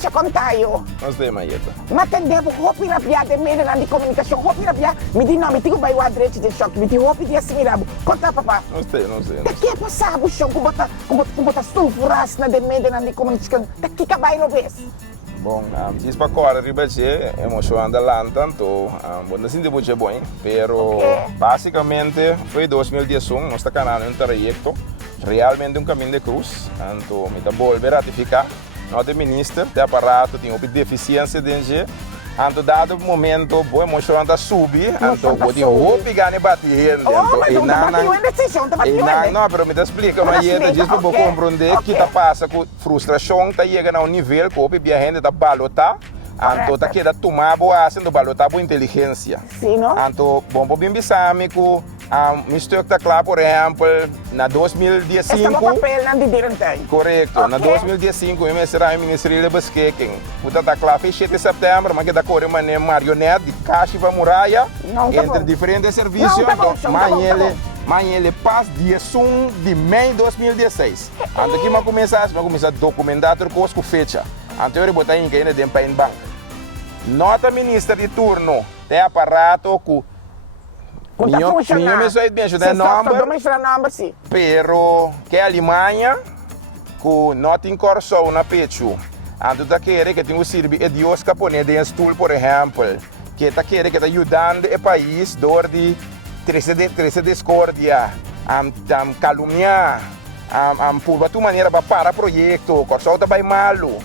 bertje kon tayo. Nós temos Maieta. Maar ten deve hopi rabia de mede na di comunicação hopi rabia me di não me tigo bai wadrete de choque me di hopi dia simirabu. Conta papa. Nós temos. Da que passar o chão com bota sulfuras na de mede na di comunicação. Da que cabai no vez. Bom, isso para agora ribache emoção da lanta, então, bom, assim de muito bom, pero basicamente foi 2011 nós está canal um projeto realmente um caminho de cruz, então me tá volver ratificar, nós de ministro, de aparato, tem uma deficiência de então dado momento, boa emoção da subir, então pode pegar e bater, então não, pero me explica, mas é disso para compreender que tá passa com frustração, tá chega a nível que o gente tá balotar, então tá querendo tomar boa ação do balotar boa inteligência. Sim, não? Então, bom, bem bisamico, mistério tá claro, por exemplo, na 2015. Esse é o papel na de correto, na 2015 eu me será o Ministério da Basqueking. Puta tá claro, fez 7 de setembro, mas que da cor uma marionete de caixa e muralha entre diferentes serviços. Mas ele passa dia 1 de maio de 2016. Então aqui vai começar a documentar tudo coisa com fecha. Então eu botar em que ainda tem para ir banco. Nota ministra de turno, tem aparato com minha mensagem bem ajuda número, sim. Pero que a Alemanha com nota em corso na pecho, ando tá querendo que tem o serviço de Deus que põe dentro stool, por exemplo, que tá querendo que tá ajudando o país dor de treze discórdia, caluniar, por tua maneira para projeto, corso tá bem malo.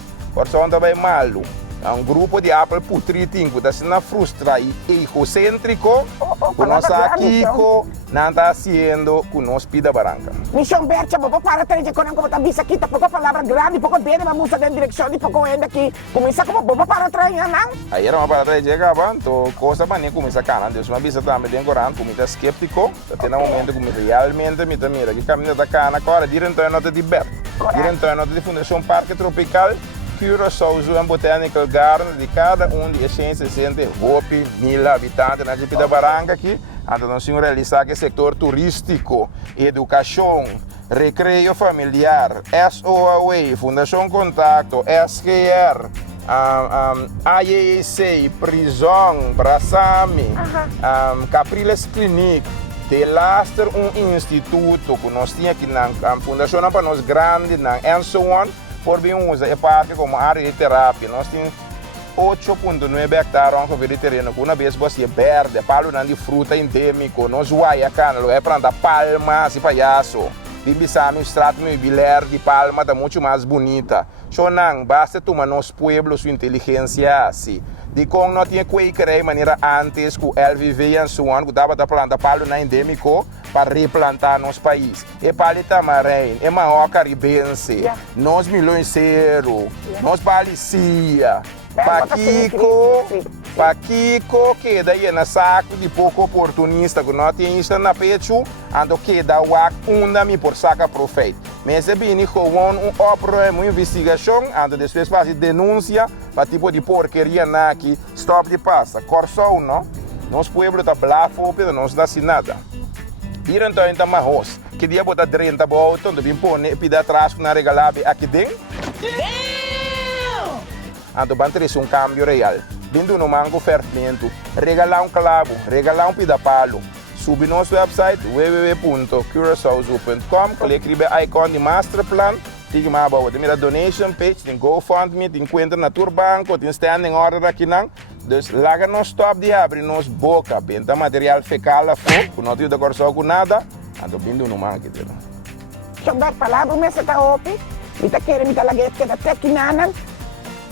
Um grupo de Apple putritinho, está sendo frustrado e egocêntrico, que nós aqui não está sendo com nós pida barranca. Missão Bercha, pouco para ter com como tá bisa aqui, pouco palavra grande, pouco bem, mas musa dentro direção e pouco ainda aqui, começa como pouco para trás, não? Aí era uma para trás chega, então coisa para nem começar a Deus, uma bisa também tem corante, como está escéptico, até no momento como realmente me mira que caminho da cana agora, direto nota de Bert, direto nota de Fundação Parque Tropical. Curaçao Zoo Botanical Garden, de cada de 160 habitantes na Jipita Barranca aqui. Então nós temos realizar o setor turístico, educação, recreio familiar, SOAWay, Fundação Contato, SQR, IAC, Prisão, Brasami, Capriles Clinic, de Laster instituto que nós tínhamos aqui na Fundação para nós grande, and so on. Por bem usa é parte como área de terapia. Nós temos 8,9 hectares de terreno, com uma vez você verde, palo de fruta endêmico, nós vai a cana, é para andar palma, se palhaço. Bibisami, o extrato imobiliário de palma está muito mais bonita. Só não, basta tomar nos pueblos sua inteligência assim. De como não tinha que de maneira antes com o LVV e Ansuan, que dava da planta palo na endêmico para replantar nosso país. E pali tamarim, e maior caribense, nós milhões zero, nós palicia, Paquico, que daí é na saco de pouco oportunista, que não tem isso na pecho, ando que dá o unda-me por saca profeito. Mas é bem com uma investigação, ando depois faz denúncia, para tipo de porqueria na aqui, stop de passa, corção, não? Nosso povo está blafo, pero não se dá assim nada. Viram então em Tamahos, que dia botar 30 voltas, onde vim pôr pida atrás na regalada aqui dentro. Então vamos ter um câmbio real. Vindo no mango fermento, regalar clavo, regalar pida palo. Sube nosso website www.curaçaozoo.com, clique no icon de master plan, tem uma boa, tem a donation page, tem GoFundMe, tem conta na Turbanco, tem standing order aqui não. Dus laga não stop de abrir nos boca, benta material fecal a fogo, não tem de acordo com nada, então vindo no mango aqui. Sobre palavra, mas está open, me está querendo me dar laguete da tequinana.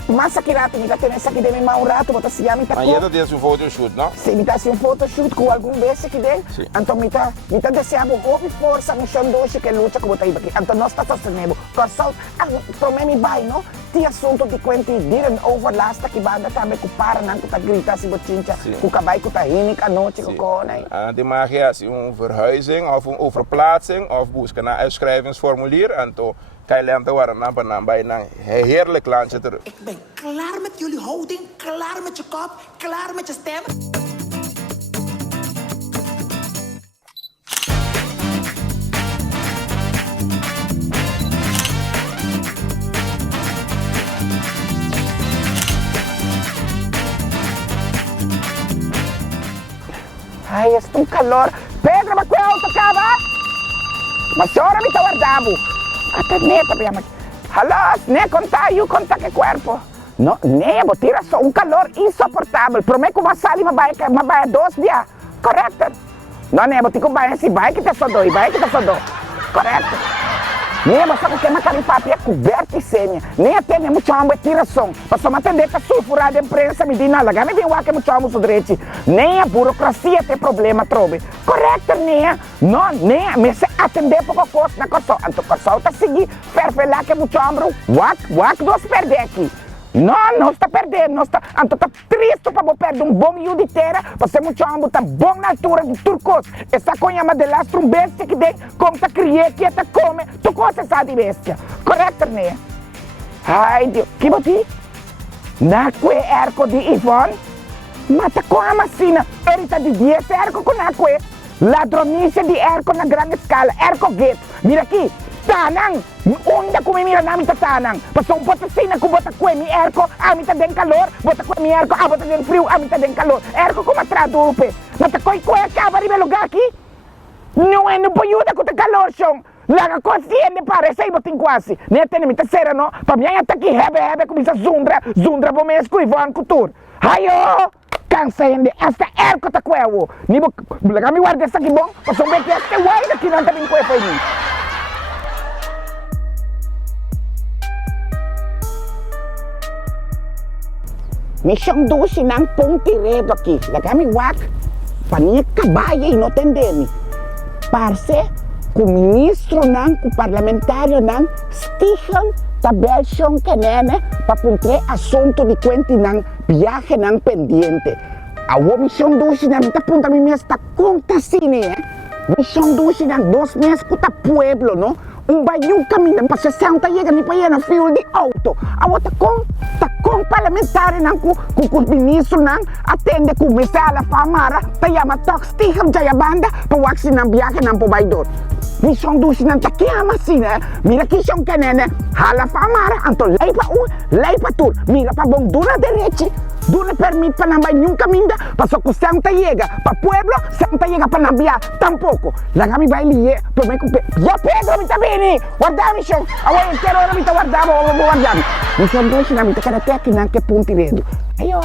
Masa kirato, me tem essa aqui de mim um rato, bota se chama. Mas ainda tem um photoshoot, não? Sim, me tem um photoshoot com algum vez aqui dentro. Então me tá desejando hobby força, me chama doce que luta com botar aqui. Então nós está sustentando. Corção, para mim vai, não? Tem assunto de quanto didn't overlast que banda também com para não que tá grita se botincha, com cabai com tahini, a noite com cone. Die mag je als verhuizing of een overplaatsing of busken naar uitschrijvingsformulier en to Kailan waren naar bij een heerlijk landje terug. Ik ben klaar met jullie houding, klaar met je kop, klaar met je stem. Ai, es un calor. Pedro, ma quel auto cava? Ma ora mi guardavo. Até neta, minha mãe. Alô, né, conta que cuerpo. No, né, vou tirar só calor insuportável. Prometo que vai sair, mas vai 2 dias. Correto? Não, né, vou ter que vai assim, vai que tá só dói. Correto? Né, você não quer matar em papel coberto e senha. Nem até nem muito amor tira som. Passou uma tendência sulfurar de imprensa, me diz nada. Gana vem o que muito amor direito. Nem a burocracia tem problema, trobe. Correto, né? Não, né, mas se atender pouco custo na coisa. Então, coisa tá seguir, ferfelar que muito amor. Wak, nós perder aqui. Não está perdendo, então está triste para perder bom miúdo de terra, você muito amor está bom na altura de turcos. Essa coisa de lastro bestia que tem, como está criar, que está come, tu coisa sabe bestia. Correto, né? Ai, Deus, que boti? Na que erco de Ivone? Mata com a macina, erita de 10 erco com a que ladronice de erco na grande escala, erco gueto. Mira aqui. Tanang, onda ko may mira namin tatanang. Pasong bota sina ko bota ko mi erko, amin ta den calor, bota ko mi erko, bota den frio, amin ta den calor. Erko ko matradupe. Mata ko ka bari lugar aqui. Não é no poiuda com o calor, chão. Laga consciente para sei botin quase. Nete ne mita sera no, pa minha tá aqui hebe começa zundra bomesco e van couture. Hayo! Cansa ainda, esta erko ta kweo. Ni bo laga mi guarda essa aqui bom, pasong bem que este wai daqui não tá bem kweo foi mim. Missão 12 ng Pontiredo aqui. Lagami wak. Pania kabaya e não tendemi. Parce, o ministro ng, o parlamentário ng, stihan tabelsion kanene para puntre assunto de quente ng viaje ng pendiente. Awo missão 12 ng mita punta mi mes ta conta sine, Missão 12 ng 2 meses puta pueblo, no? Bayong kami ng pa 60 yega ni pa yan ang fuel di auto. Awo takong parlamentary ng kung ministro ng atende kung may sala famara tayama toxtiham jaya banda pawaksin ng biyahe ng provider. Missão 12 ng takiyama sina mira kisong kanene hala famara anto lay pa tur mira pa bong duna derechi duna permit pa ng bayong kaminda pasok ko 60 yega pa pueblo 60 yega pa ng biya tampoco lagami bailiye pumay ko ya Pedro mi tabini guardami show away kero na mi guardamo Missão 12 na mi kada tekin ng ke Pontiredo ayo